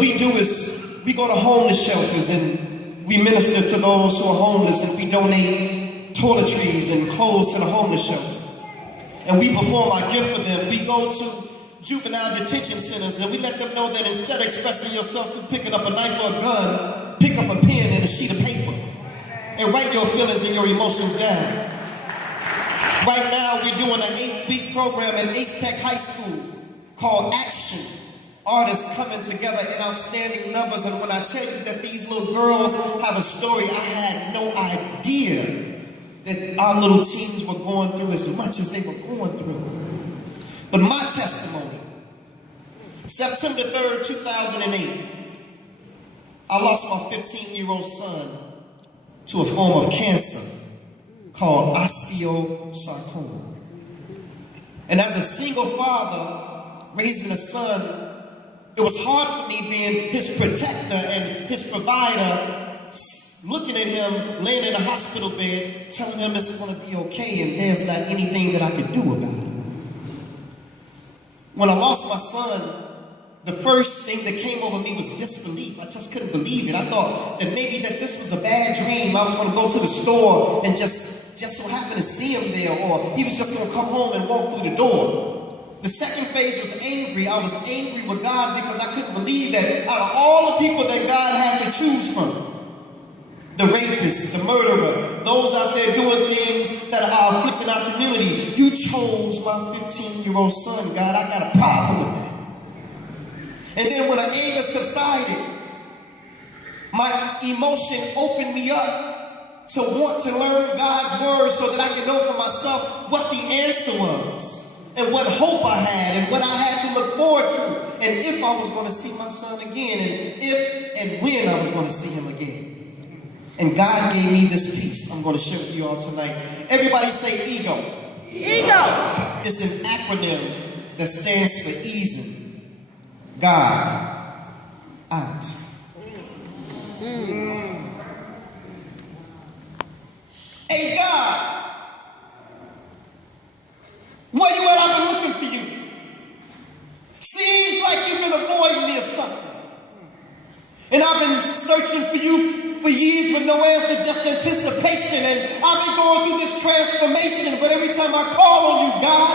we do is we go to homeless shelters and we minister to those who are homeless, and we donate toiletries and clothes to the homeless shelter. And we perform our gift for them. We go to juvenile detention centers and we let them know that instead of expressing yourself through picking up a knife or a gun, pick up a pen and a sheet of paper and write your feelings and your emotions down. Right now, we're doing an 8-week program at Ace Tech High School called Action. Artists coming together in outstanding numbers, and when I tell you that these little girls have a story, I had no idea that our little teens were going through as much as they were going through. But my testimony, September 3rd, 2008, I lost my 15-year-old son to a form of cancer called osteosarcoma. And as a single father raising a son, it was hard for me being his protector and his provider, looking at him laying in a hospital bed, telling him it's going to be okay and there's not anything that I could do about it. When I lost my son, the first thing that came over me was disbelief. I just couldn't believe it. I thought that maybe that this was a bad dream. I was going to go to the store and just so happen to see him there, or he was just going to come home and walk through the door. The second phase was angry. I was angry with God because I couldn't believe that out of all the people that God had to choose from, the rapist, the murderer, those out there doing things that are afflicting our community, you chose my 15-year-old son, God. I got a problem with that. And then when the anger subsided, my emotion opened me up to want to learn God's word so that I could know for myself what the answer was, and what hope I had, and what I had to look forward to, and if I was going to see my son again, and if and when I was going to see him again. And God gave me this peace I'm going to share with you all tonight. Everybody say ego. Ego. It's an acronym that stands for easing God out. Hey God, where you at? I've been looking for you. Seems like you've been avoiding me or something. And I've been searching for you for years with no answer, just anticipation. And I've been going through this transformation, but every time I call on you, God,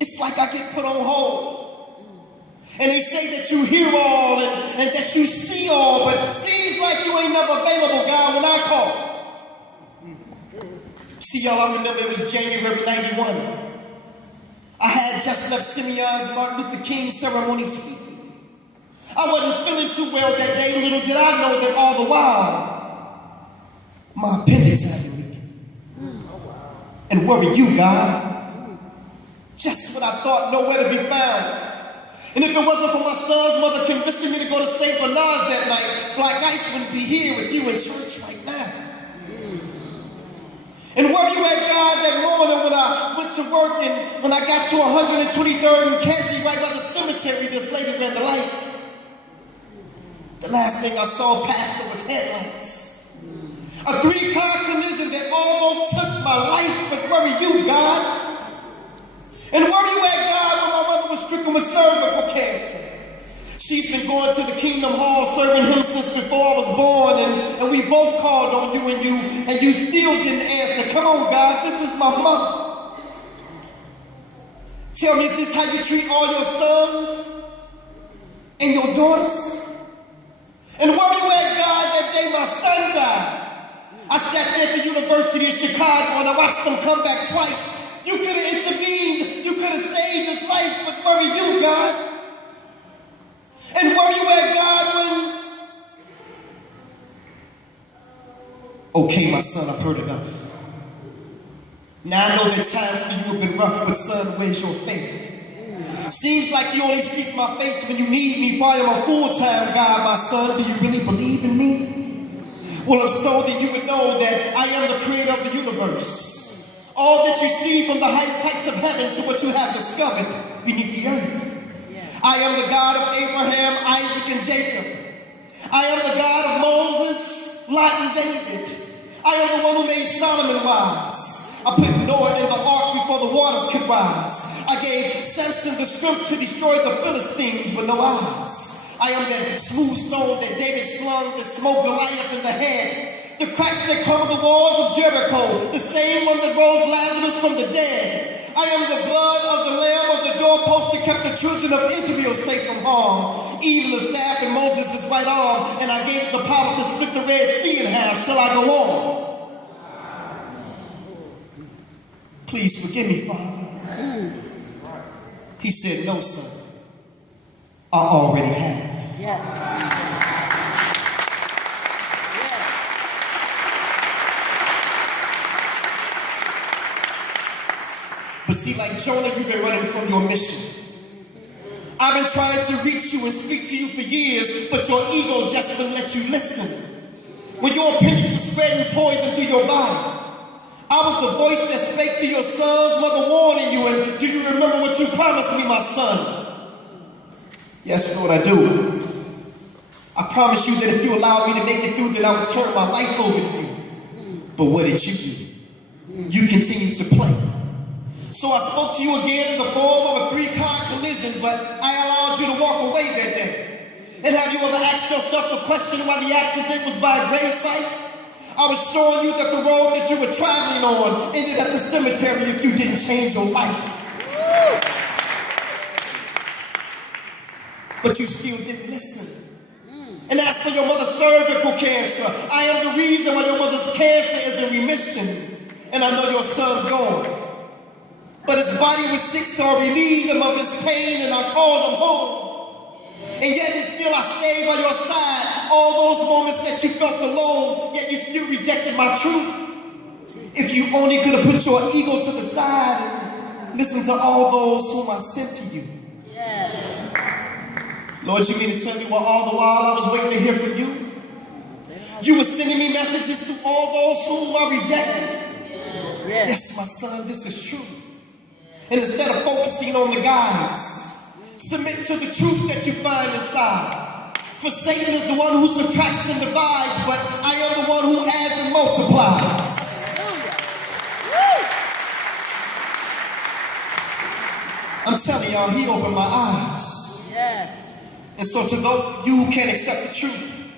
it's like I get put on hold. And they say that you hear all and that you see all, but seems like you ain't never available, God, when I call. See, y'all, I remember it was January 91. I had just left Simeon's Martin Luther King ceremony speaking. I wasn't feeling too well that day. Little did I know that all the while, my appendix had been leaking. And where were you, God? Just when I thought nowhere to be found. And if it wasn't for my son's mother convincing me to go to St. Bernard's that night, Blaq Ice wouldn't be here with you in church right now. And where you at, God, that morning when I went to work and when I got to 123rd and Kesey, right by the cemetery, this lady ran the light. The last thing I saw past her was headlights. A 3-car collision that almost took my life, but where are you, God? And where you at, God, when my mother was stricken with cervical cancer? She's been going to the Kingdom Hall serving him since before I was born, and we both called on you and you still didn't answer. Come on, God, this is my mother. Tell me, is this how you treat all your sons and your daughters? And where you at, God, that day my son died? I sat there at the University of Chicago and I watched him come back twice. You could have intervened, you could have saved his life, but where are you, God? And where you at, God, when... Okay, my son, I've heard enough. Now I know that times for you have been rough, but son, where's your faith? Seems like you only seek my face when you need me, for I am a full-time God, my son. Do you really believe in me? Well, if so, then you would know that I am the creator of the universe. All that you see from the highest heights of heaven to what you have discovered beneath the earth. I am the God of Abraham, Isaac, and Jacob. I am the God of Moses, Lot, and David. I am the one who made Solomon wise. I put Noah in the ark before the waters could rise. I gave Samson the strength to destroy the Philistines with no eyes. I am that smooth stone that David slung that smote Goliath in the head. The cracks that cover the walls of Jericho, the same one that rose Lazarus from the dead. I am the blood of the lamb of the doorpost that kept the children of Israel safe from harm. Even the staff in Moses' right arm, and I gave it the power to split the Red Sea in half. Shall I go on? Please forgive me, Father. He said, no, son. I already have. Yes. But see, like Jonah, you've been running from your mission. I've been trying to reach you and speak to you for years, but your ego just wouldn't let you listen. When your appendix was spreading poison through your body, I was the voice that spake to your son's mother warning you. And do you remember what you promised me, my son? Yes, Lord, I do. I promised you that if you allowed me to make it through, that I would turn my life over to you. But what did you do? You continued to play. So I spoke to you again in the form of a three-car collision, but I allowed you to walk away that day. And have you ever asked yourself the question why the accident was by a gravesite? I was showing you that the road that you were traveling on ended at the cemetery if you didn't change your life. But you still didn't listen. And as for your mother's cervical cancer, I am the reason why your mother's cancer is in remission. And I know your son's gone. But his body was sick, so I relieved him of his pain and I called him home. And yet and still I stayed by your side. All those moments that you felt alone, yet you still rejected my truth. If you only could have put your ego to the side and listened to all those whom I sent to you. Yes. Lord, you mean to tell me what all the while I was waiting to hear from you? You were sending me messages to all those whom I rejected? Yes, my son, this is true. And instead of focusing on the guides, submit to the truth that you find inside. For Satan is the one who subtracts and divides, but I am the one who adds and multiplies. I'm telling y'all, he opened my eyes. Yes. And so to those of you who can't accept the truth,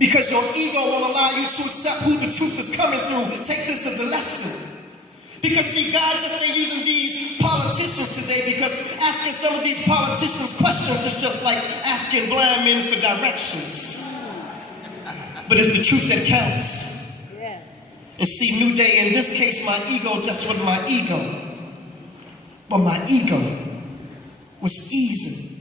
because your ego won't allow you to accept who the truth is coming through, take this as a lesson. Because see, God just ain't using these politicians today, because asking some of these politicians questions is just like asking blind men for directions. But it's the truth that counts. Yes. And see, New Day, in this case, my ego just wasn't my ego. But my ego was easy.